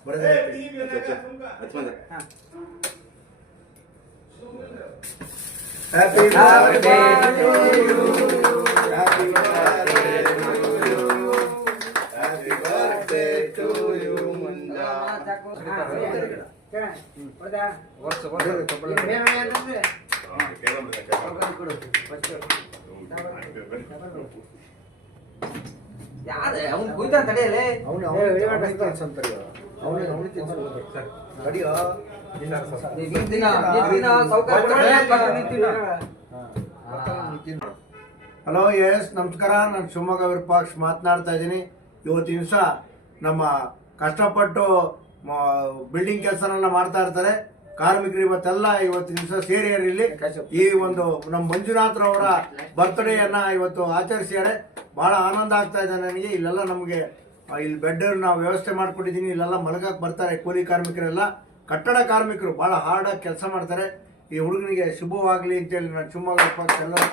Happy birthday to you. Happy birthday to you. Happy birthday to you, Munda. ಯಾರೇ ಅವನು ಕುಯ್ತಾ ತಡೆಯಲೇ ಅವನು ತಿನ್ಸಂತಾರೆ ಅವನು ತಡಿಯೋ ಹಲೋ ಎಸ್ ನಮಸ್ಕಾರ. ನಾನು ಶಿವಮೊಗ್ಗ ವಿರೂಪಾಕ್ಷ ಮಾತನಾಡ್ತಾ ಇದ್ದೀನಿ. ಇವತ್ತಿನ ದಿವಸ ನಮ್ಮ ಕಷ್ಟಪಟ್ಟು ಬಿಲ್ಡಿಂಗ್ ಕೆಲಸನೆಲ್ಲ ಮಾಡ್ತಾ ಇರ್ತಾರೆ ಕಾರ್ಮಿಕರು ಇವತ್ತೆಲ್ಲ ಇವತ್ತಿನ ದಿವಸ ಸೇರಿಯಾರೆ ಇಲ್ಲಿ. ಈ ಒಂದು ನಮ್ಮ ಮಂಜುನಾಥ್ರವರ ಬರ್ತ್ಡೇಯನ್ನ ಇವತ್ತು ಆಚರಿಸಿದ್ದಾರೆ. ಬಹಳ ಆನಂದ ಆಗ್ತಾ ಇದೆ ನನಗೆ. ಇಲ್ಲೆಲ್ಲ ನಮಗೆ ಇಲ್ಲಿ ಬೆಡ್ ನಾವು ವ್ಯವಸ್ಥೆ ಮಾಡ್ಕೊಟ್ಟಿದ್ದೀನಿ. ಇಲ್ಲೆಲ್ಲ ಮಲಗಕ್ಕೆ ಬರ್ತಾರೆ ಕೂಲಿ ಕಾರ್ಮಿಕರೆಲ್ಲ, ಕಟ್ಟಡ ಕಾರ್ಮಿಕರು ಬಹಳ ಹಾರ್ಡ್ ಆಗಿ ಕೆಲಸ ಮಾಡ್ತಾರೆ. ಈ ಹುಡುಗನಿಗೆ ಶುಭವಾಗ್ಲಿ ಅಂತೇಳಿ ನಾನು ಶಿವಮೊಗ್ಗ ಎಲ್ಲರೂ